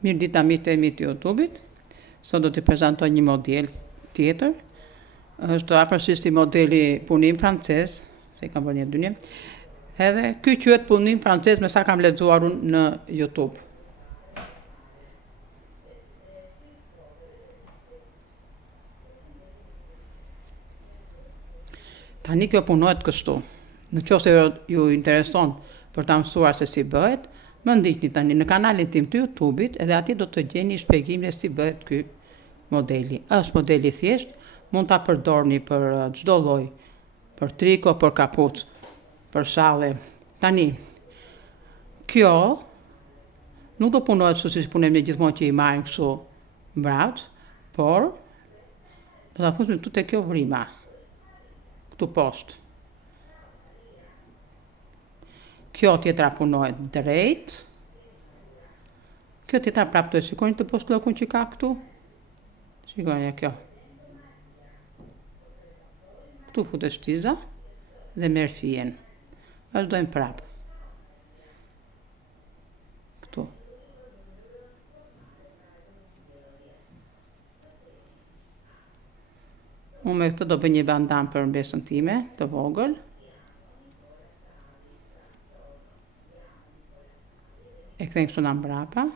Mirë dita miq të emi të YouTube-it. Sot do t'i prezantoj një model tjetër. Është afërsisht si modeli punim francez, se kam bërë një dynje. Edhe ky quhet punim francez me sa kam lexuar unë në YouTube. Tani kjo punohet kështu. Në qoftë se ju intereson për ta mësuar se si bëhet, më ndiqni tani në kanalin tim të YouTube-it, edhe aty do të gjeni shpjegimin se si bëhet ky modeli. Është modeli thjesht, mund ta përdorni për çdo lloj, për triko, për kapuç, për shalle. Tani, kjo nuk do punohet kështu siç punojmë ne gjithmonë që i marrim kështu mbrapsht, por do ta fusim këtu te kjo vrima. Këtu poshtë. Kjo tjetra punohet drejt. Kjo tjetra prapë të shikoni të poshtë llokun që ka këtu. Shikoni kjo. Këtu futet shtiza dhe merr fijen. Vazhdojmë prapë. Këtu. Unë me këtë do bëj një bandam për mbesën time, të vogël. E kthejmë kështu nga mbrapa.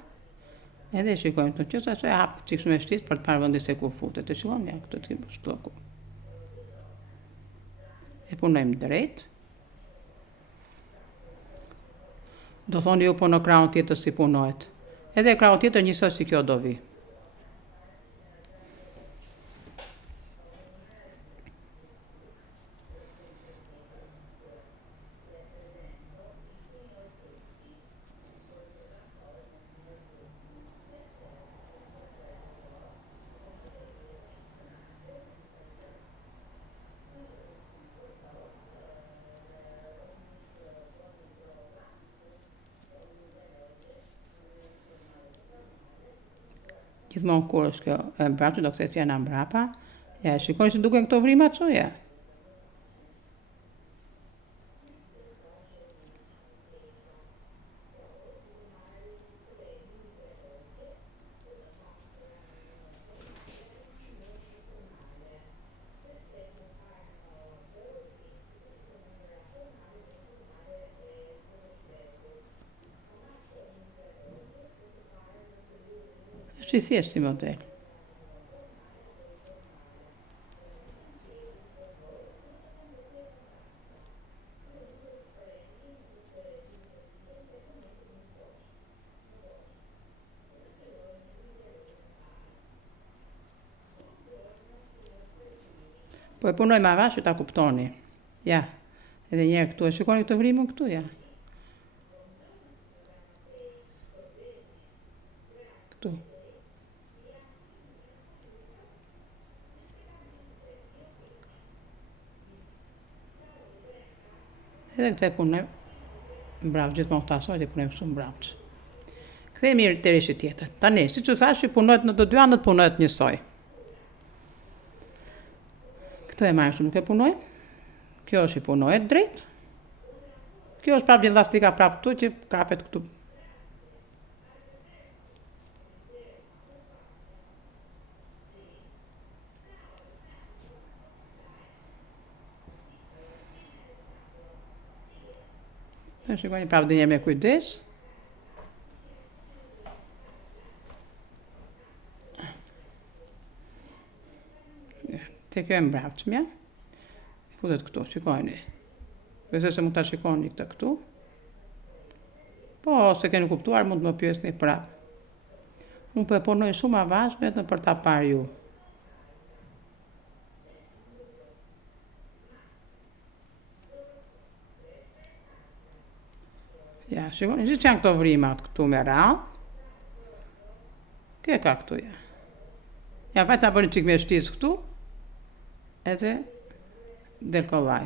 Edhe shikojmë të qësa që e hapë çik shumë e shtisë për të parë vendi se ku futet. E shikojmë, ja, këtu të shtoku. E punojmë drejt. Do thoni ju po në krahun tjetër si punohet. Edhe krahu tjetër njësoj si kjo do vi. Gjithmonë kur është kjo e mbrapsht, do kthehet fjala mbrapa. Ja, shikoni se duken këto vrima çu ja. Është i thjeshtë si model. Po e punoj me avash që ta kuptoni. Ja, edhe njerë këtu, e shikoni këtë vrimën këtu, ja. Këtu. Edhe këtë e punojmë mbrapsht, gjithmonë këta asoj të punojmë shumë mbrapsht. Kthehemi te rreshi tjetër. Tani, siç u thash, punohet në të dy anët punohet njësoj. Këtë e marrim, nuk e punojmë. Kjo është i punohet drejt. Kjo është prapë gjimnastika prapë këtu që kapet këtu. E shikoni prapë dhe një me kujdes. Te kjo e mbrapshtmja. Futet këtu, shikoni. Besoj se mund ta shikoni këtë këtu. Po, se keni kuptuar, mund të më pyesni prapë. Unë po e punoj shumë avash vetëm për ta parë ju. Ja, shikoni, që janë këto vrimat këtu me radhë. Kjo ka këtu, ja. Ja, vaj ta bëni qik me shtisë këtu. Edhe del kollaj.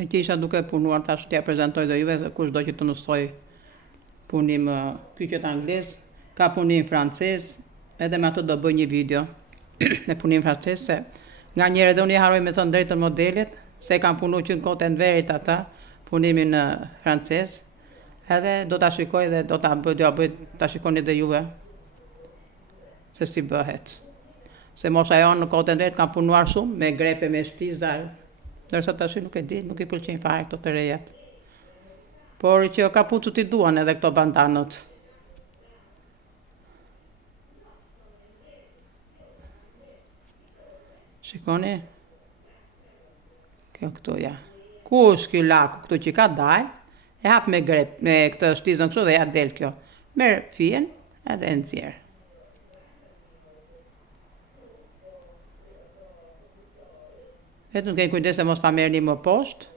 E që isha duke punuar tash t'ja prezentoj dhe juve kushdo që të mësoj punim kyçet anglisht, ka punim francez, edhe me ato do bëj një video me punim francez, se nga njerë edhe unë i haroj me thënë drejtën modelit, se kam punu që në kote në verit ata, punimin francez, edhe do t'a shikoj dhe do t'a shikoni dhe juve se si bëhet. Se mosha jonë në kote në verit kam punuar shumë, me grepe, me shtiza, dërsa tash nuk e di, nuk i pëlqejnë fare këto të rejat. Por që kapucët i duan edhe këto bandanot. Shikoni? Kjo këtu ja. Ku është ky laku këtu që ka dalë? E hap me grep, me këtë shtizën kështu dhe ja del kjo. Merr fijen edhe e nxjerr. Vetëm keni kujdes se mos ta merrni më poshtë.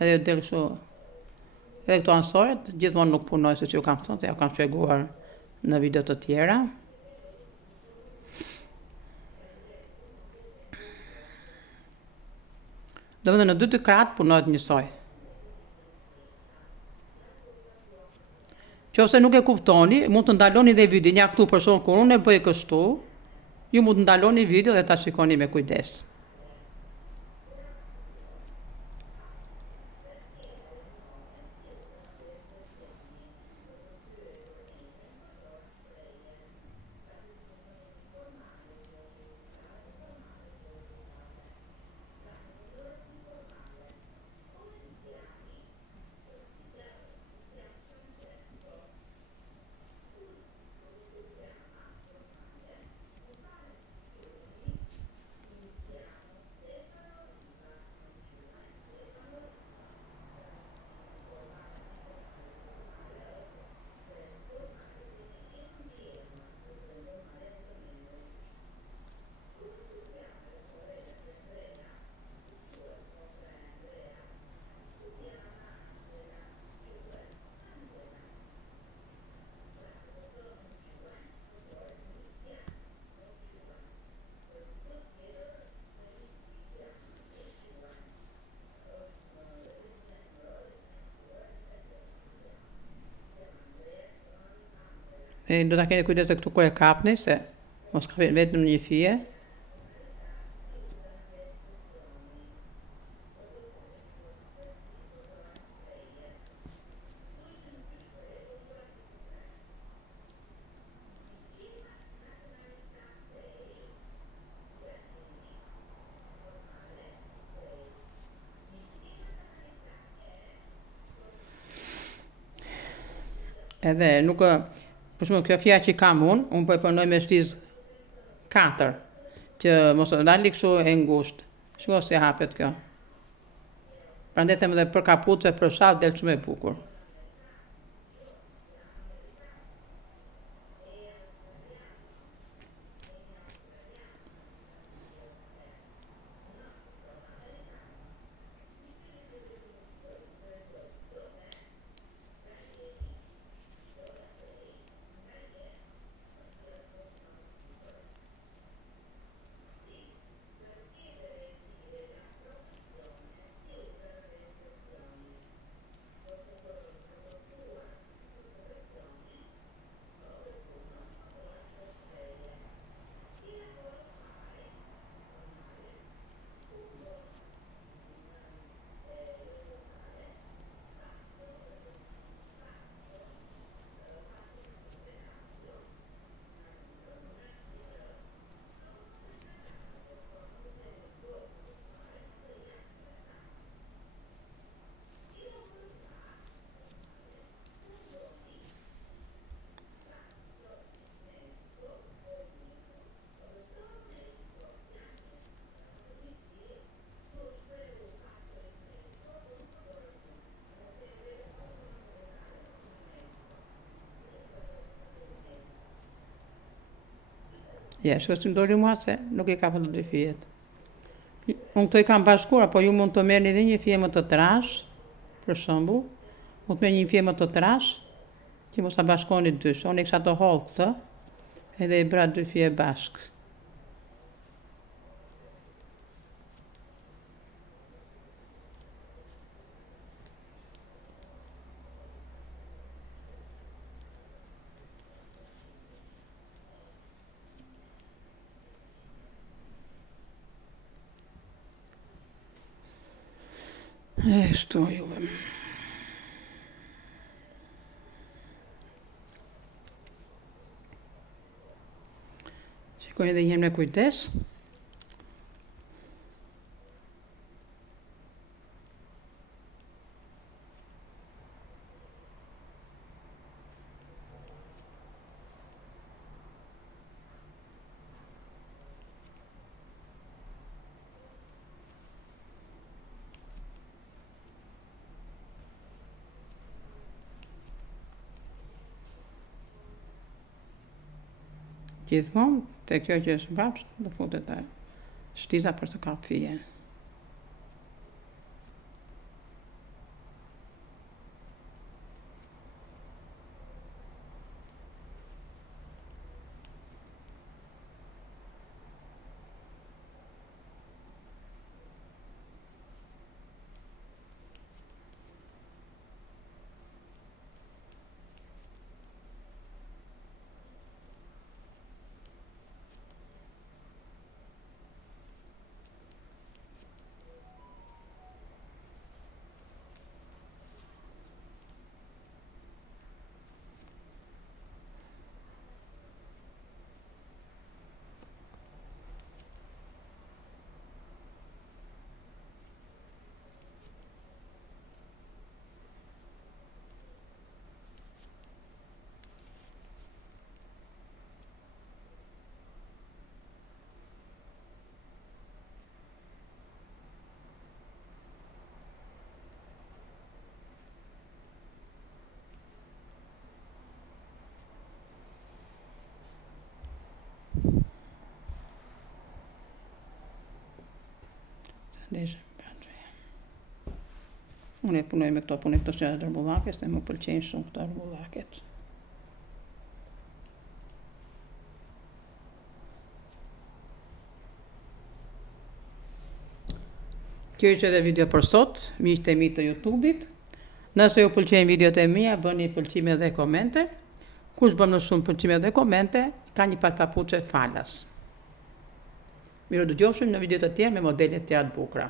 Edhe del kështu. Edhe këto ansoret gjithmonë nuk punojnë siç ju kam thënë, ja kam shpjeguar në video të tjera. Domethënë në dy të krahat punohet njësoj. Nëse nuk e kuptoni, mund të ndaloni dhe videon ja këtu për shkak kur unë e bëj kështu, ju mund të ndaloni video dhe ta shikoni me kujdes. E do ta keni kujdes këtu kur e kapni, se mos kapni vetëm një fije. Edhe nuk për shembull kjo fija që kam unë po e punoj me shtizë 4, që mos e ndali kështu e ngushtë. Shiko si hapet kjo. Prandaj them edhe për kapucë për shall del shumë e bukur. Ja, shko si më doli mua se nuk i ka për të dy fijet. Unë këto i kam bashkuar, po ju mund të merrni edhe një fije më të trash, për shembull. Mund të merrni një fije më të trash, që mos ta bashkoni dysh. Unë i kisha të holl këtë, edhe i bra dy fije bashkë. E shtu juve. Shikoj edhe një herë me kujdes. Gjithmonë, te kjo që është bapsht, do futet e shtiza për të kapë fije. Unë e punoj me këto punë këto shëra dërbullake, se më pëlqejnë shumë këto dërbullaket. Kjo ishte edhe video për sot, miqtë e mi të YouTube-it. Nëse ju pëlqejnë videot e mia, bëni pëlqime dhe komente. Kush bën më shumë pëlqime dhe komente, ka një pat papuçe falas. Mirë dëgjofshim në video të tjerë me modele të tjera të bukura.